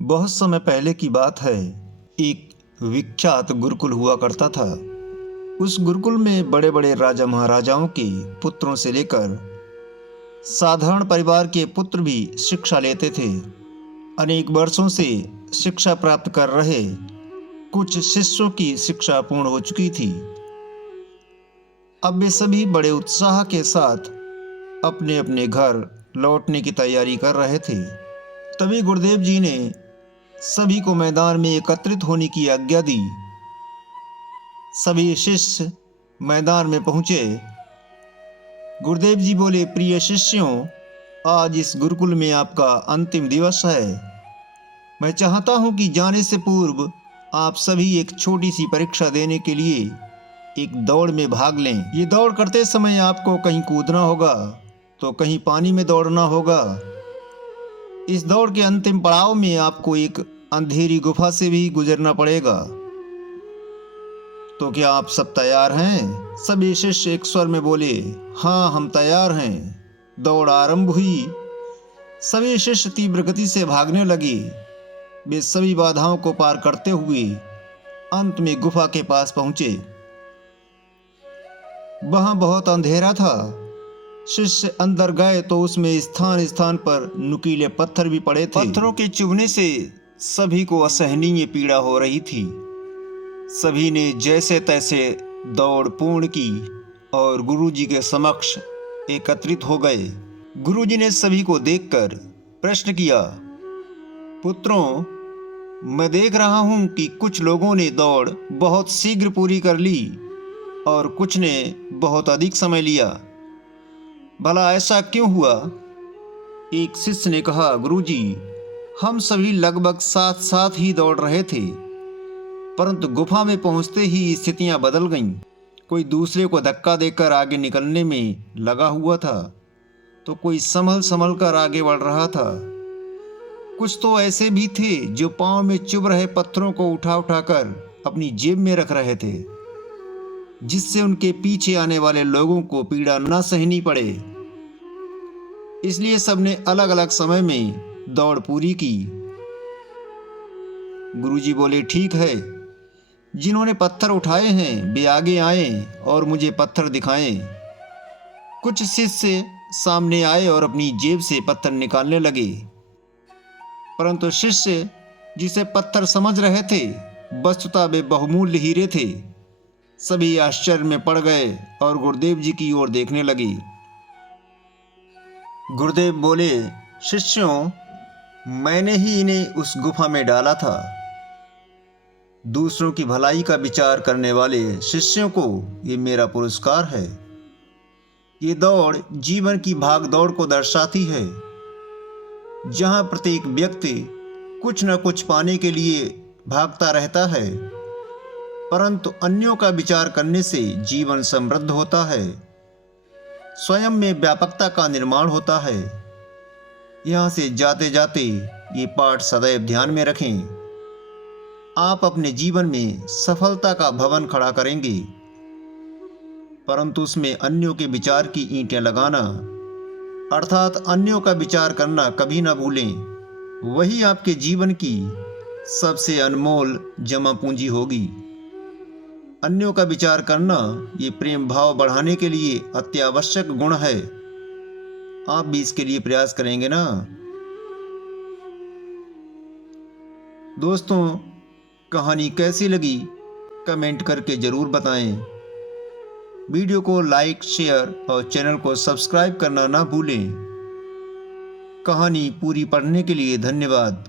बहुत समय पहले की बात है। एक विख्यात गुरुकुल हुआ करता था। उस गुरुकुल में बड़े बड़े राजा महाराजाओं के पुत्रों से लेकर साधारण परिवार के पुत्र भी शिक्षा लेते थे। अनेक वर्षों से शिक्षा प्राप्त कर रहे कुछ शिष्यों की शिक्षा पूर्ण हो चुकी थी। अब वे सभी बड़े उत्साह के साथ अपने अपने घर लौटने की तैयारी कर रहे थे। तभी गुरुदेव जी ने सभी को मैदान में एकत्रित होने की आज्ञा दी। सभी शिष्य मैदान में पहुंचे। गुरुदेव जी बोले, प्रिय शिष्यों, आज इस गुरुकुल में आपका अंतिम दिवस है। मैं चाहता हूं कि जाने से पूर्व आप सभी एक छोटी सी परीक्षा देने के लिए एक दौड़ में भाग लें। ये दौड़ करते समय आपको कहीं कूदना होगा तो कहीं पानी में दौड़ना होगा। इस दौड़ के अंतिम पड़ाव में आपको एक अंधेरी गुफा से भी गुजरना पड़ेगा। तो क्या आप सब तैयार हैं? सभी शिष्य एक स्वर में बोले, हाँ, हम तैयार हैं। दौड़ आरंभ हुई। सभी शिष्य तीव्र गति से भागने लगे। वे सभी बाधाओं को पार करते हुए अंत में गुफा के पास पहुंचे। वहां बहुत अंधेरा था। शिष्य अंदर गए तो उसमें स्थान स्थान पर नुकीले पत्थर भी पड़े थे। पत्थरों के चुभने से सभी को असहनीय पीड़ा हो रही थी। सभी ने जैसे तैसे दौड़ पूर्ण की और गुरुजी के समक्ष एकत्रित हो गए। गुरुजी ने सभी को देखकर प्रश्न किया, पुत्रों, मैं देख रहा हूं कि कुछ लोगों ने दौड़ बहुत शीघ्र पूरी कर ली और कुछ ने बहुत अधिक समय लिया। भला ऐसा क्यों हुआ? एक शिष्य ने कहा, गुरुजी, हम सभी लगभग साथ साथ ही दौड़ रहे थे, परंतु गुफा में पहुंचते ही स्थितियां बदल गईं। कोई दूसरे को धक्का देकर आगे निकलने में लगा हुआ था तो कोई संभल संभल कर आगे बढ़ रहा था। कुछ तो ऐसे भी थे जो पांव में चुभ रहे पत्थरों को उठा उठाकर अपनी जेब में रख रहे थे, जिससे उनके पीछे आने वाले लोगों को पीड़ा न सहनी पड़े। इसलिए सबने अलग अलग समय में दौड़ पूरी की। गुरुजी बोले, ठीक है, जिन्होंने पत्थर उठाए हैं वे आगे आए और मुझे पत्थर दिखाएं। कुछ शिष्य सामने आए और अपनी जेब से पत्थर निकालने लगे, परंतु शिष्य जिसे पत्थर समझ रहे थे वस्तुतः वे बहुमूल्य हीरे थे। सभी आश्चर्य में पड़ गए और गुरुदेव जी की ओर देखने लगे। गुरुदेव बोले, शिष्यों, मैंने ही इन्हें उस गुफा में डाला था। दूसरों की भलाई का विचार करने वाले शिष्यों को ये मेरा पुरस्कार है। ये दौड़ जीवन की भाग दौड़ को दर्शाती है, जहां प्रत्येक व्यक्ति कुछ न कुछ पाने के लिए भागता रहता है, परंतु अन्यों का विचार करने से जीवन समृद्ध होता है, स्वयं में व्यापकता का निर्माण होता है। यहाँ से जाते जाते ये पाठ सदैव ध्यान में रखें। आप अपने जीवन में सफलता का भवन खड़ा करेंगे, परंतु उसमें अन्यों के विचार की ईंटें लगाना अर्थात अन्यों का विचार करना कभी ना भूलें। वही आपके जीवन की सबसे अनमोल जमा पूंजी होगी। अन्यों का विचार करना ये प्रेम भाव बढ़ाने के लिए अत्यावश्यक गुण है। आप भी इसके लिए प्रयास करेंगे ना? दोस्तों, कहानी कैसी लगी कमेंट करके ज़रूर बताएं। वीडियो को लाइक, शेयर और चैनल को सब्सक्राइब करना ना भूलें। कहानी पूरी पढ़ने के लिए धन्यवाद।